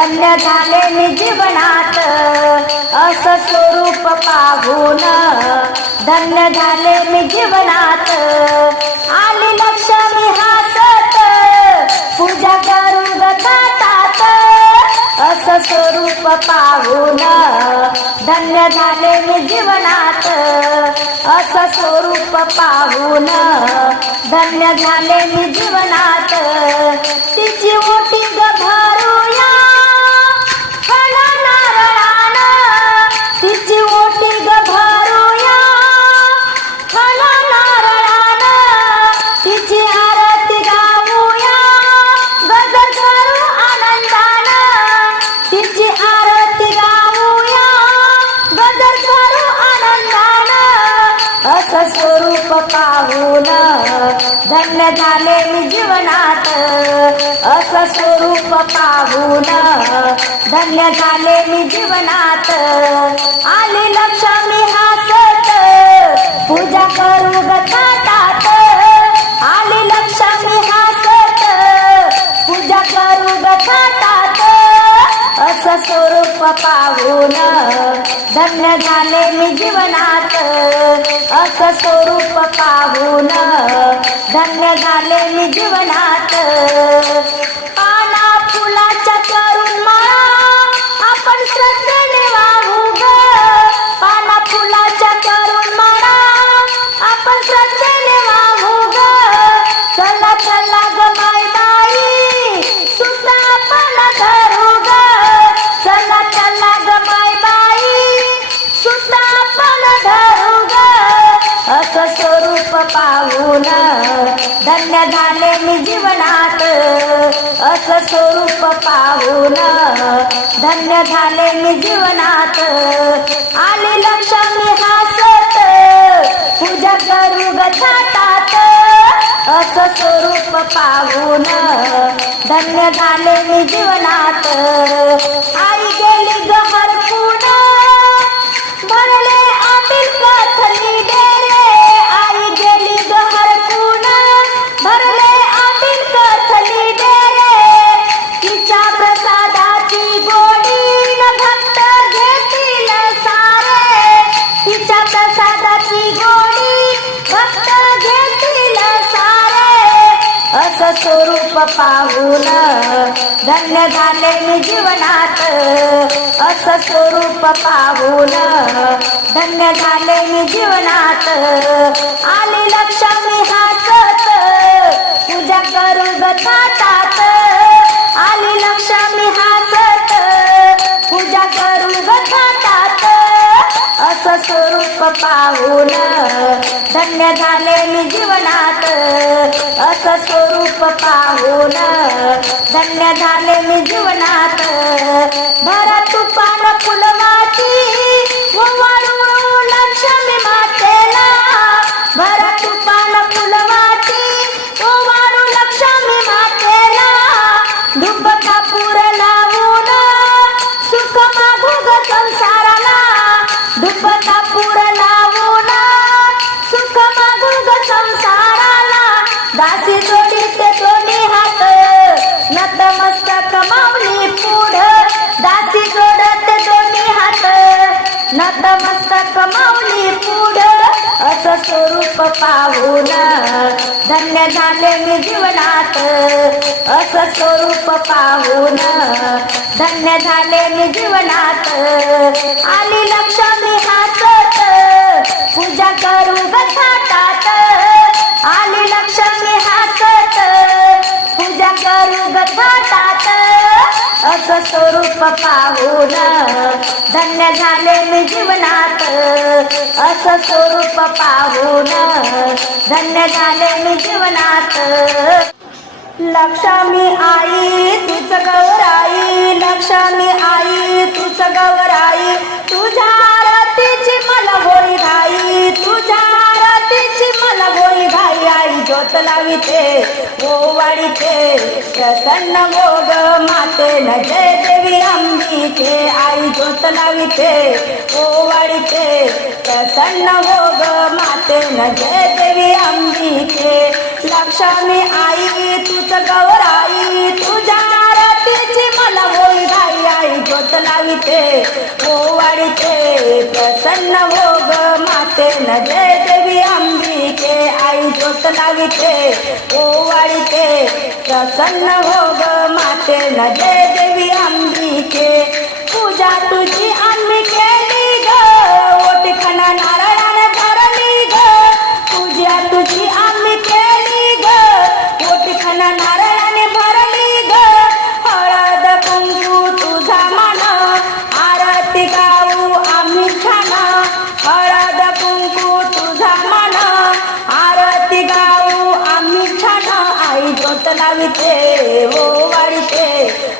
धन्य झाले मी जीवनात. असं स्वरूप पाहून धन्य झाले मी जीवनात. आली लक्ष्मी हातात पूजा करू गतात असं स्वरूप पाहून धन्य झाले मी जीवनात. असं स्वरूप पाहून धन्य झाले मी जीवनात. तिची मोठी पाहून धन्य झाले मी जीवनात. असं स्वरूप पाहून धन्य झाले मी जीवनात. पाहून धन्य झाले मी जीवनात. असं स्वरूप पाहून धन्य झाले मी जीवनात. असं स्वरूप पाहून धन्य झाले मी जीवनात. आले लक्ष्मी हासत पूजा करू गतात असं स्वरूप पाहून धन्य झाले मी जीवनात. आई गेली गमर पाहून धन्य झाले मी जीवनात. असं स्वरूप पाहून धन्य झाले मी जीवनात. आली लक्ष्मी हात पूजा करू गतात रूप पाहून धन्य झाले मी जीवनात. असं स्वरूप पाहून. धन्य झाले मी जीवनात. भरा तुपान फुलवा कमावली माऊली पुढ. असं स्वरूप पाहून धन्य झाले मी जीवनात. असं स्वरूप पाहून धन्य झाले मी जीवनात. आली लक्ष्मी हसत. पूजा करू गतात आली लक्ष्मी स्वरूप पाहून धन्य झाले मी जीवनात. असं स्वरूप पाहून धन्य झाले मी जीवनात. लक्ष्मी आई तुझ गौराई लक्ष्मी आई तुझ गौराई तुझ्या ज्योत ओ वाढिते प्रसन्न भोग माते न जय देवी अंबिके आई ज्योत लाविते ओ वाढिते प्रसन्न भोग माते न जय देवी अंबिके लक्ष्मी आई तुझ गौराई तुझ्या आरतीची मला होई घाई आई ज्योत लाविते ओ वाढिते प्रसन्न भोग माते न जय आई ज्योत नाविते ओ वाळीते प्रसन्न हो माते नजे देवी आंबीचे पूजा तुझी आम्ही हो वाढते.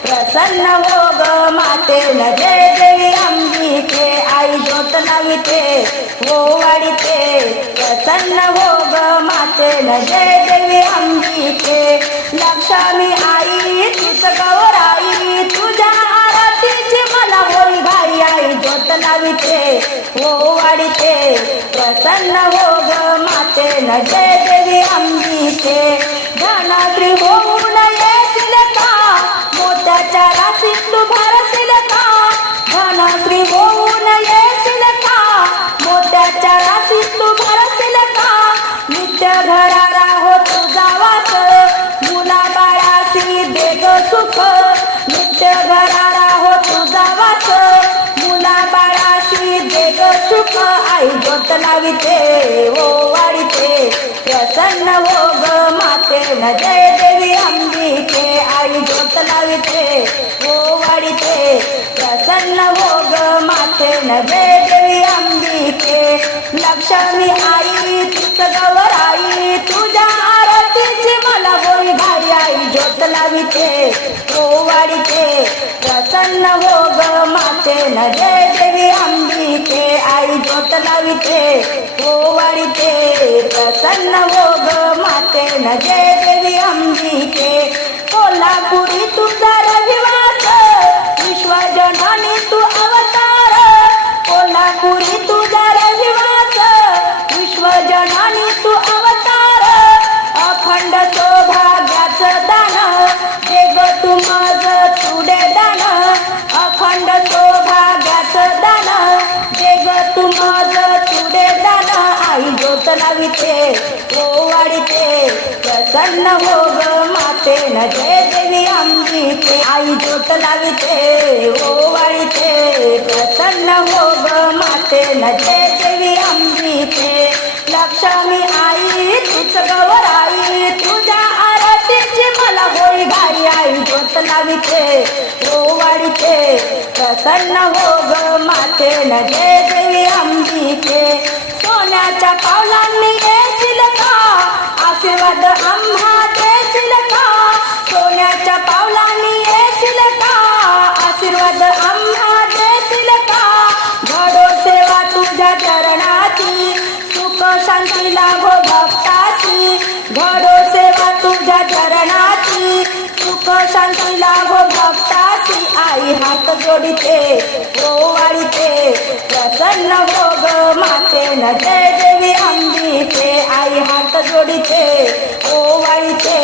प्रसन्न हो ग माते. न जय देवी अंबिके आई ज्योत लाविते. हो वाढते. प्रसन्न हो ग माते. न जय देवी अंबिके लक्ष्मी आई तुझ गौराई तुझ्या आरतीची मला होई घाई आई ज्योत लाविते. हो वाढते. प्रसन्न हो ग माते. न जय देवी अंबिके धनश्री होऊन सुख नित्य घरारा हो तुझा वास मुला बाळाशी देग सुख. आई गोत लाविते ओ वाढीते. प्रसन्न हो ग माते न जय देवी अंबिके आई गोत लाविते ओ वाढीते. प्रसन्न हो ग माते न जय देवी अंबिके लक्ष्मी आई ज्योत लाविते हो प्रसन्न हो ग माते न जय देवी अंबिके आई ज्योत लाविते. हो ओ प्रसन्न हो ग माते देवी अंबिके कोल्हापुरी तुझा प्रसन्न हो ग माते न जय देवी अंबिके आई ज्योत लाविते ओ वाढीते प्रसन्न हो ग माते न जय देवी अंबिके लक्ष्मी आई तुझ गौराई तुझ्या आरतीची मला होई घाई आई ज्योत लाविते ओ वाढीते प्रसन्न हो ग माते न जय देवी अंबिके सोन्याच्या पावलांनी येशील का आशीर्वाद आम्हा सुख शांती लाभो भक्ताची आई हात जोडिते ओ वाढीते प्रसन्न हो ग माते न जय देवी अंबिके आई हात जोडिते ओ वाढीते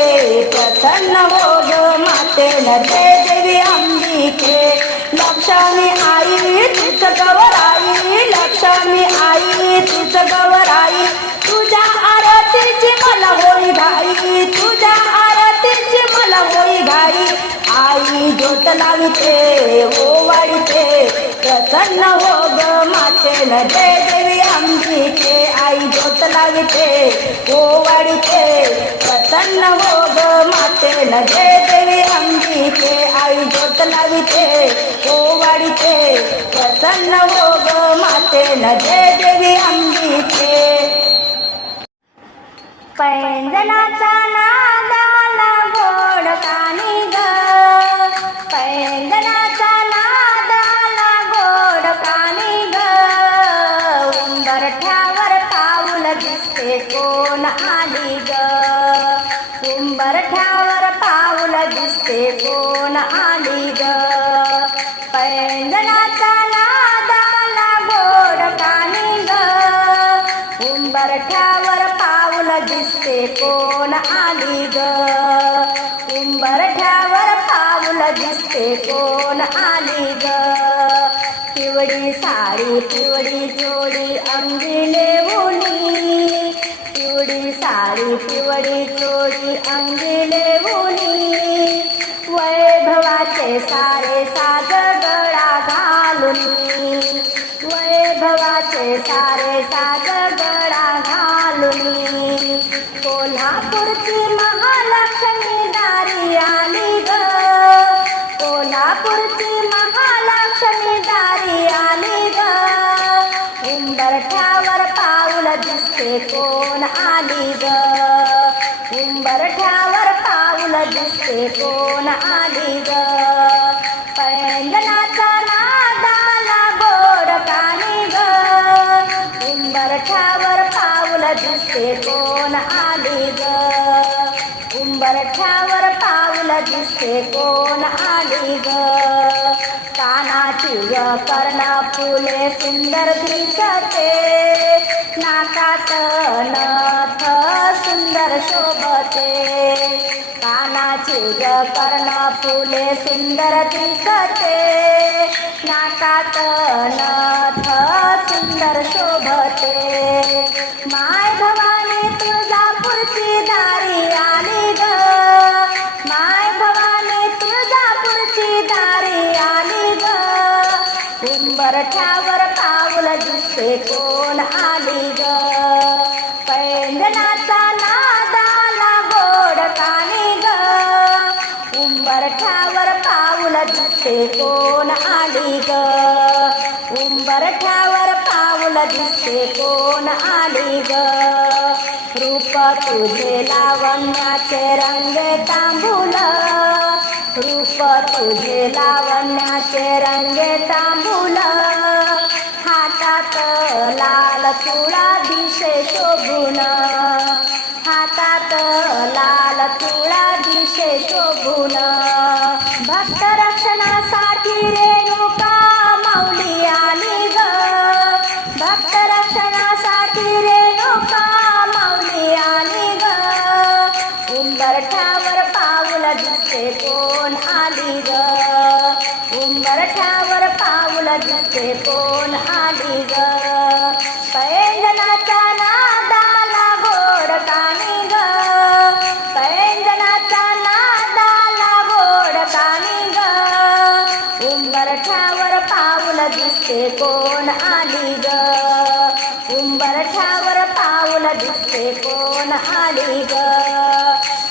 प्रसन्न हो ग माते न जय देवी अंबिके लक्ष्मी आई तिच गवराई लक्ष्मी आई तिच गवराई. तुझ्या आरतीची मला होई भाई तुझ्या होई आई ज्योत लावते हो वाढते. प्रसन्न हो ग माते न जय देवी आमची ते आई ज्योत लावते हो वाढते. प्रसन्न हो ग माते न जय देवी आमची ते आई ज्योत लावते हो वाढते. प्रसन्न हो ग माते न जय देवी आमची ते पैंजनाचा नादा कोण आली ग? पिवळी साडी पिवळी जोडी अंगी उनी पिवळी साडी पिवडी जोडी अंगिले उनी वैभवाचे सारे साज गळा घालून. वैभवाचे सारे साज कोण आली ग? उंबरठ्यावर पाऊल दिसते कोण आली ग? कानाची व कर्ण फुले सुंदर दिसते. नाकात नथ सुंदर शोभते. कानाची ग कर्ण फुले सुंदर दिसते. नाकात नथ सुंदर शोभते. ते कोण आली ग? पैंजनाचा नादाला गोड कानी ग उंबरठ्यावर पाऊल दिसते कोण आली ग? उंबरठ्यावर पाऊल दिसते कोण आली ग? रूप तुझे लावण्याचे रंग तांबूल. रूप तुझे लावण्याचे रंग तांबूल. लाल तुळा दिसे शोभून. हातात लाल तुळा दिसे शोभून. दिसते कोण आली ग? उंबरठावर पाऊल दिसते कोण आली ग?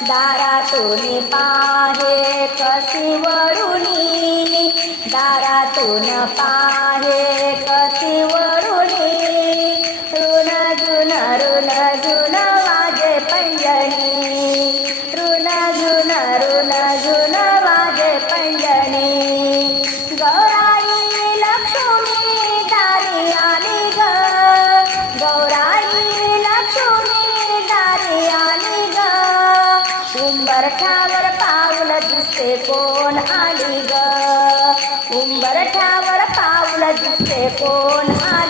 दारातून पाहे कशी वरुणी दारातून पाहे कशी वरुणी ऋण जुन ऋण जुन कोण